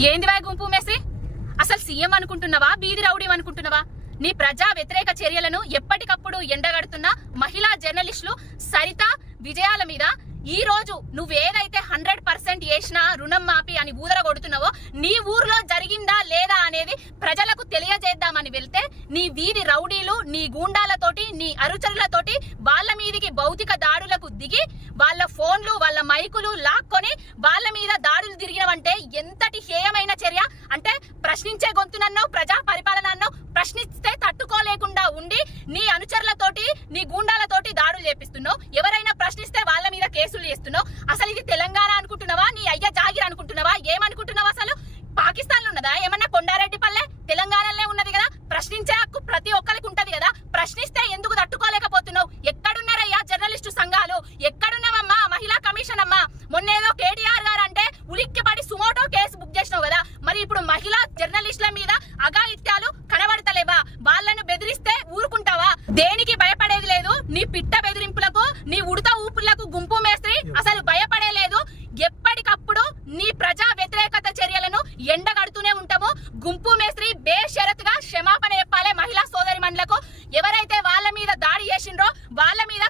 ఏందివా గుంపు మేసి? అసలు సీఎం అనుకుంటున్నావా, బీది రౌడీ అనుకుంటున్నావా? నీ ప్రజా వ్యతిరేక చర్యలను ఎప్పటికప్పుడు ఎండగడుతున్న మహిళా జర్నలిస్టులు సరిత విజయాల మీద ఈ రోజు నువ్వేదైతే 100% చేసిన రుణం మాపి అని ఊదర కొడుతున్నావో నీ ఊర్లో జరిగిందా లేదా అనేది ప్రజలకు తెలియజేద్దామని వెళ్తే నీ వీధి రౌడీలు నీ గూండాలతోటి నీ అనుచరులతోటి వాళ్ళ మీదికి భౌతిక దాడులకు దిగి వాళ్ళ ఫోన్లు వాళ్ళ మైకులు లాక్కొని వాళ్ళ మీద దాడులు తిరిగినవంటే ఎంతటి హేయమైన చర్య. అంటే ప్రశ్నించే గొంతునన్నో ప్రజా పరిపాలన అన్నో ప్రశ్నిస్తే తట్టుకోలేకుండా ఉండి నీ అనుచరులతోటి నీ గూండాలతోటి దాడులు చేపిస్తున్నావు. ఎవరైనా ప్రశ్నిస్తే వాళ్ళ మీద కేసులు చేస్తున్నావు. అసలు ఇది తెలంగాణ అనుకుంటున్నావా, నీ అయ్య జాగిర్ అనుకుంటున్నావా, ఏమనుకుంటున్నావా? అసలు పాకిస్తాన్ లో ఉన్నదా ఏమన్నా? కొండారెడ్డి పల్లె తెలంగాణలో ఉన్నది కదా. ప్రశ్నించే హక్కు ప్రతి ఒక్కరికి ఉంటది కదా. ప్రశ్నిస్తే ఎందుకు తట్టుకోలేకపోతున్నావు? ఎక్కడున్నారయ్యా జర్నలిస్టు సంఘాలు? ఎక్కడున్నావమ్మా మహిళా కమిషన్ అమ్మా? మొన్నేదో కేటీఆర్ గారు అంటే ఉలిక్కిపడి సుమోటో కేసు బుక్ చేసినావు కదా. మరి ఇప్పుడు మహిళా జర్నలిస్టుల మీద అఘాయిత్యాలు కనబడతలేవా? వాళ్ళను బెదిరిస్తే ఊరుకుంటావా? దేనికి భయపడేది లేదు. నీ పిట్ట బెదిరింపులకు, నీ ఉడత ఊపులకు గుంపు మేస్త్రి అసలు భయపడే లేదు. ఎప్పటికప్పుడు నీ ప్రజా వ్యతిరేకత చర్యలను ఎండగడుతూనే ఉంటాము. గుంపు మేస్త్రి బేషరతుగా క్షమాపణ చెప్పాలి మహిళా సోదరిమణులకు. ఎవరైతే వాళ్ళ మీద దాడి చేసిండ్రో వాళ్ళ మీద